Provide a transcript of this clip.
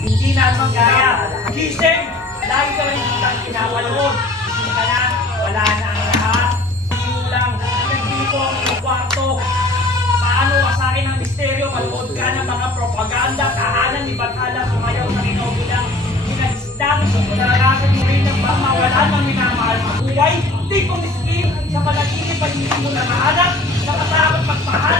Hindi na magaya. Gising! Lagi ka rin kitang pinapanood. Gising ka na, wala na ang lahat. Hindi mo lang, nandito ang iyong kwarto. Paano wasakin ang misteryo? Manood ka ng mga propaganda, tahanan ni Bathala, sumayaw sa kinobilang pinalisdang. Naranasan mo rin ng ba mawalan ng minamahal sa buhay? Di ko miskin, sa panaginip ay hindi mo na maanak, nakatakot magpahal.